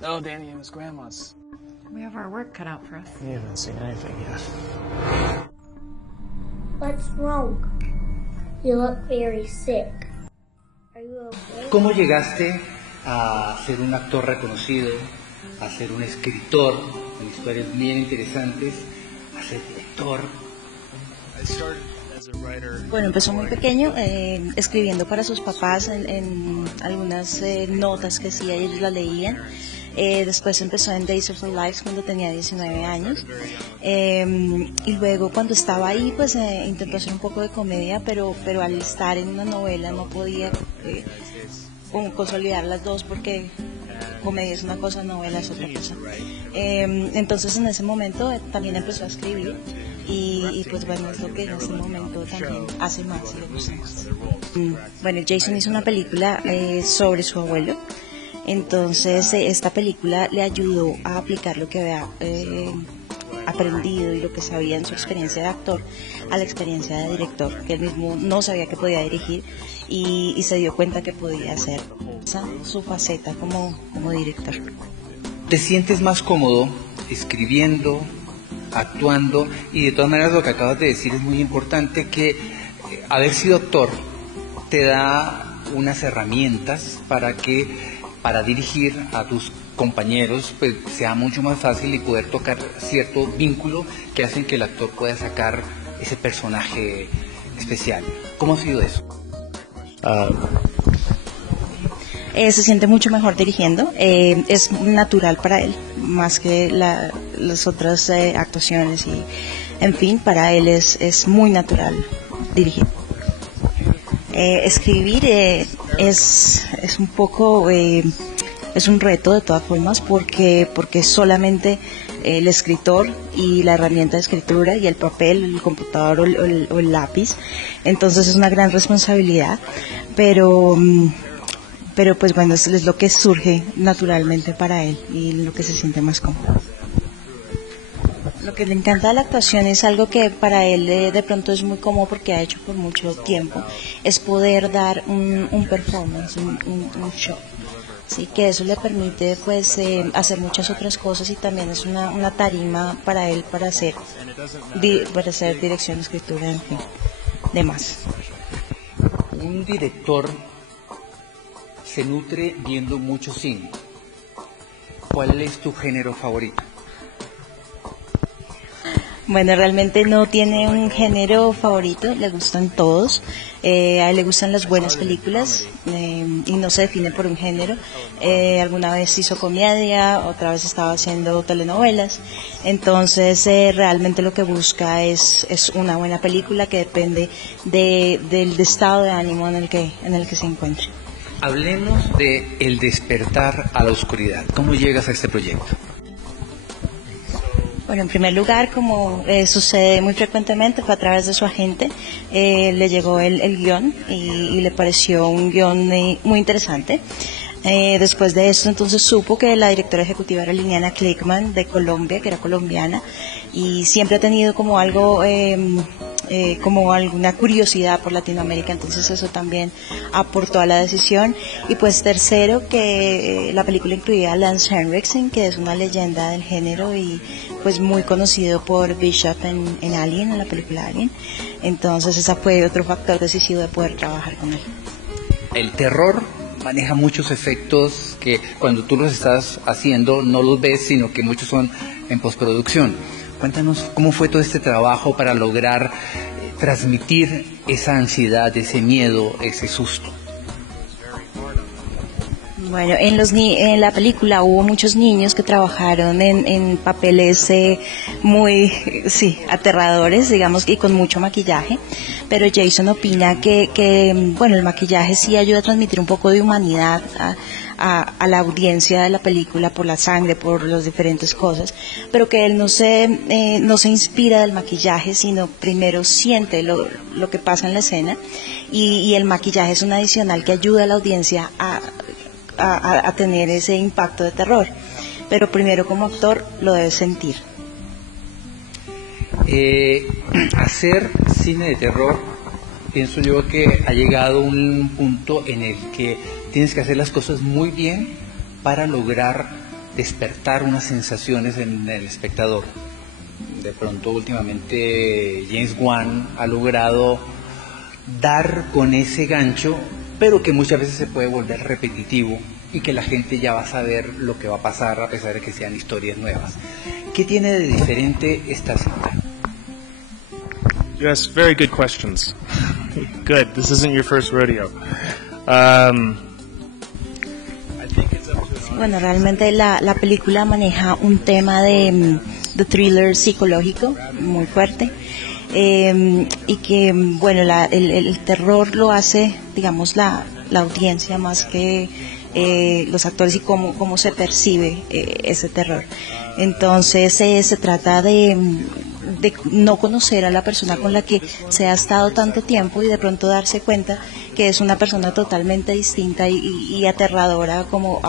No, Danny, it was Grandma's. We have our work cut out for us. You haven't seen anything yet. What's wrong? You look very sick. Are you okay? ¿Cómo llegaste a ser un actor reconocido, a ser un escritor con historias bien interesantes, a ser director? I started as a writer. Bueno, empezó muy pequeño, escribiendo para sus papás en algunas notas que sí ellos la leían. Después empezó en Days of Our Lives cuando tenía 19 años. Y luego cuando estaba ahí, pues intentó hacer un poco de comedia, pero al estar en una novela no podía como consolidar las dos porque comedia es una cosa, novela es otra cosa. Entonces en ese momento también empezó a escribir y pues bueno, es lo que en ese momento también hace más y le gusta más. Bueno, Jason hizo una película sobre su abuelo. Entonces esta película le ayudó a aplicar lo que había aprendido y lo que sabía en su experiencia de actor a la experiencia de director, que él mismo no sabía que podía dirigir y se dio cuenta que podía hacer su faceta como director. ¿Te sientes más cómodo escribiendo, actuando? Y de todas maneras lo que acabas de decir es muy importante, que haber sido actor te da unas herramientas para dirigir a tus compañeros, pues sea mucho más fácil y poder tocar cierto vínculo que hacen que el actor pueda sacar ese personaje especial. ¿Cómo ha sido eso? Se siente mucho mejor dirigiendo, es natural para él, más que las otras actuaciones y, en fin, para él es muy natural dirigir. Escribir es un poco, es un reto de todas formas porque solamente el escritor y la herramienta de escritura y el papel, el computador o el lápiz, entonces es una gran responsabilidad, pero pues bueno, es lo que surge naturalmente para él y lo que se siente más cómodo. Lo que le encanta de la actuación es algo que para él de pronto es muy cómodo porque ha hecho por mucho tiempo, es poder dar un performance, un show. Sí, que eso le permite pues hacer muchas otras cosas y también es una tarima para él para hacer dirección, escritura, en fin, demás. Un director se nutre viendo mucho cine. ¿Cuál es tu género favorito? Bueno, realmente no tiene un género favorito, le gustan todos, a él le gustan las buenas películas y no se define por un género. Alguna vez hizo comedia, otra vez estaba haciendo telenovelas, entonces realmente lo que busca es una buena película que depende del estado de ánimo en el que se encuentre. Hablemos de El despertar a la oscuridad. ¿Cómo llegas a este proyecto? Bueno, en primer lugar, como sucede muy frecuentemente, fue a través de su agente, le llegó el guión y le pareció un guión muy interesante. Después de esto, entonces supo que la directora ejecutiva era Liliana Klickman, de Colombia, que era colombiana, y siempre ha tenido como algo, como alguna curiosidad por Latinoamérica, entonces eso también aportó a la decisión. Y pues tercero, que la película incluía a Lance Henriksen, que es una leyenda del género y pues muy conocido por Bishop en Alien, en la película Alien, entonces ese fue otro factor decisivo de poder trabajar con él. El terror maneja muchos efectos que cuando tú los estás haciendo no los ves, sino que muchos son en postproducción. Cuéntanos cómo fue todo este trabajo para lograr transmitir esa ansiedad, ese miedo, ese susto. Bueno, en la película hubo muchos niños que trabajaron en papeles muy, aterradores, digamos, y con mucho maquillaje, pero Jason opina que bueno, el maquillaje sí ayuda a transmitir un poco de humanidad a la audiencia de la película por la sangre, por las diferentes cosas, pero que él no se inspira del maquillaje, sino primero siente lo que pasa en la escena y el maquillaje es un adicional que ayuda a la audiencia a tener ese impacto de terror, pero primero como actor lo debes sentir. Hacer cine de terror, pienso yo que ha llegado un punto en el que tienes que hacer las cosas muy bien para lograr despertar unas sensaciones en el espectador. De pronto últimamente James Wan ha logrado dar con ese gancho, pero que muchas veces se puede volver repetitivo y que la gente ya va a saber lo que va a pasar a pesar de que sean historias nuevas. ¿Qué tiene de diferente esta cinta? You ask very good questions. Good. This isn't your first rodeo. Bueno, realmente la película maneja un tema de thriller psicológico muy fuerte, y que, bueno, el terror lo hace, digamos, la audiencia más que los actores y cómo se percibe ese terror. Entonces se trata de no conocer a la persona con la que se ha estado tanto tiempo y de pronto darse cuenta que es una persona totalmente distinta y aterradora como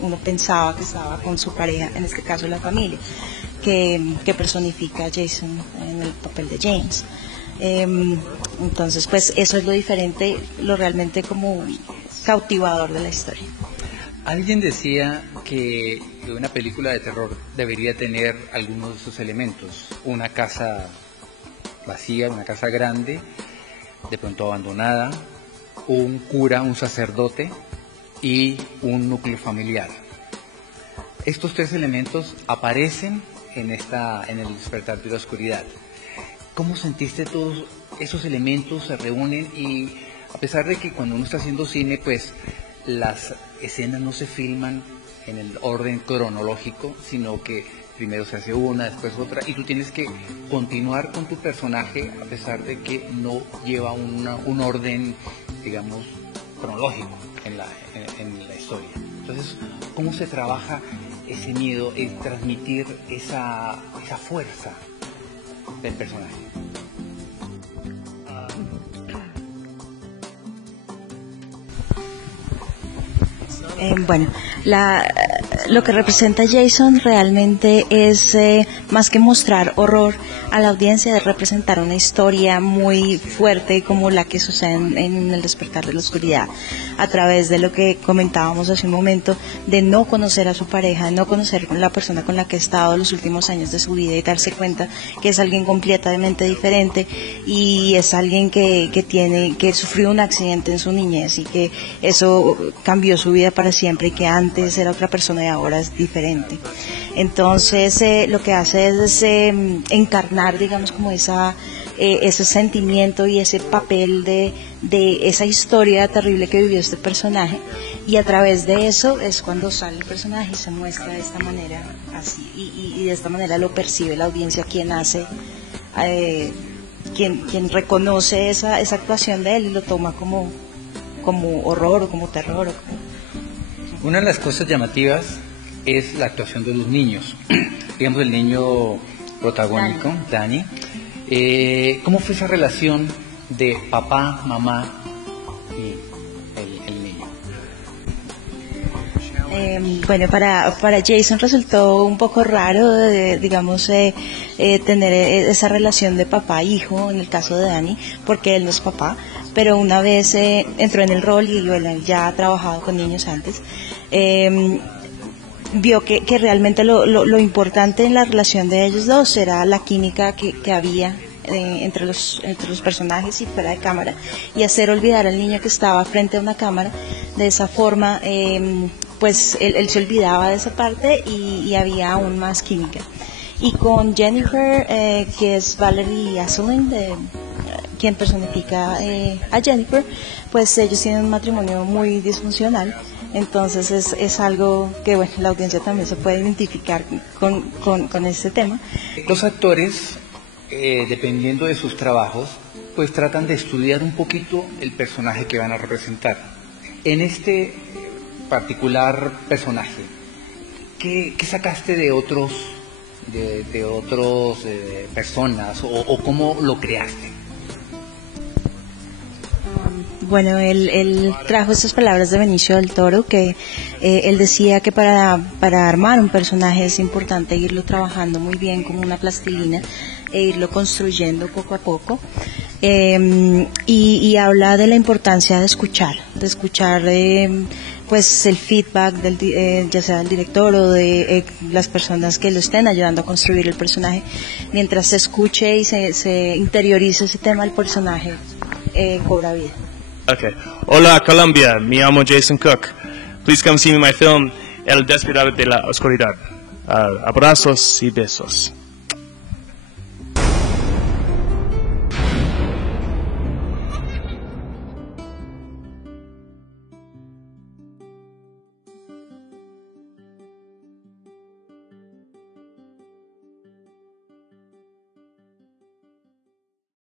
uno pensaba que estaba con su pareja, en este caso la familia, que personifica a Jason en el papel de James. Entonces, pues eso es lo diferente, lo realmente como cautivador de la historia. Alguien decía que una película de terror debería tener algunos de esos elementos: una casa vacía, una casa grande, de pronto abandonada, un cura, un sacerdote y un núcleo familiar. Estos tres elementos aparecen en el despertar de la oscuridad. ¿Cómo sentiste todos esos elementos se reúnen? Y a pesar de que cuando uno está haciendo cine, pues las escenas no se filman en el orden cronológico, sino que primero se hace una, después otra, y tú tienes que continuar con tu personaje a pesar de que no lleva un orden, digamos, cronológico en la historia. Entonces, ¿cómo se trabaja ese miedo, el transmitir esa fuerza del personaje? Bueno, lo que representa Jason realmente es más que mostrar horror a la audiencia, de representar una historia muy fuerte como la que sucede en el despertar de la oscuridad, a través de lo que comentábamos hace un momento, de no conocer a su pareja, de no conocer a la persona con la que ha estado los últimos años de su vida y darse cuenta que es alguien completamente diferente y es alguien que sufrió un accidente en su niñez y que eso cambió su vida para siempre y que antes era otra persona y ahora es diferente. Entonces lo que hace es encarnar, digamos, como ese sentimiento y ese papel de esa historia terrible que vivió este personaje, y a través de eso es cuando sale el personaje y se muestra de esta manera así, y de esta manera lo percibe la audiencia, quien reconoce esa actuación de él y lo toma como horror o como terror. Una de las cosas llamativas es la actuación de los niños. Digamos, el niño protagónico, Danny. ¿Cómo fue esa relación de papá, mamá y el niño? Bueno, para Jason resultó un poco raro, digamos, tener esa relación de papá-hijo en el caso de Danny, porque él no es papá, pero una vez entró en el rol y bueno, él ya ha trabajado con niños antes, vio que realmente lo importante en la relación de ellos dos era la química que había entre los personajes y fuera de cámara, y hacer olvidar al niño que estaba frente a una cámara. De esa forma pues él se olvidaba de esa parte y había aún más química. Y con Jennifer, que es Valerie Asselin, quien personifica a Jennifer, pues ellos tienen un matrimonio muy disfuncional. Entonces es algo que, bueno, la audiencia también se puede identificar con este tema. Los actores, dependiendo de sus trabajos, pues tratan de estudiar un poquito el personaje que van a representar. En este particular personaje, ¿qué sacaste de otros personas o cómo lo creaste? Bueno, él trajo estas palabras de Benicio del Toro, que él decía que para armar un personaje es importante irlo trabajando muy bien como una plastilina e irlo construyendo poco a poco. y habla de la importancia de escuchar pues el feedback ya sea del director o de las personas que lo estén ayudando a construir el personaje. Mientras se escuche y se interiorice ese tema, el personaje cobra vida. Okay. Hola Colombia, me llamo Jason Cook. Please come see me my film El Despertar de la Oscuridad. Abrazos y besos.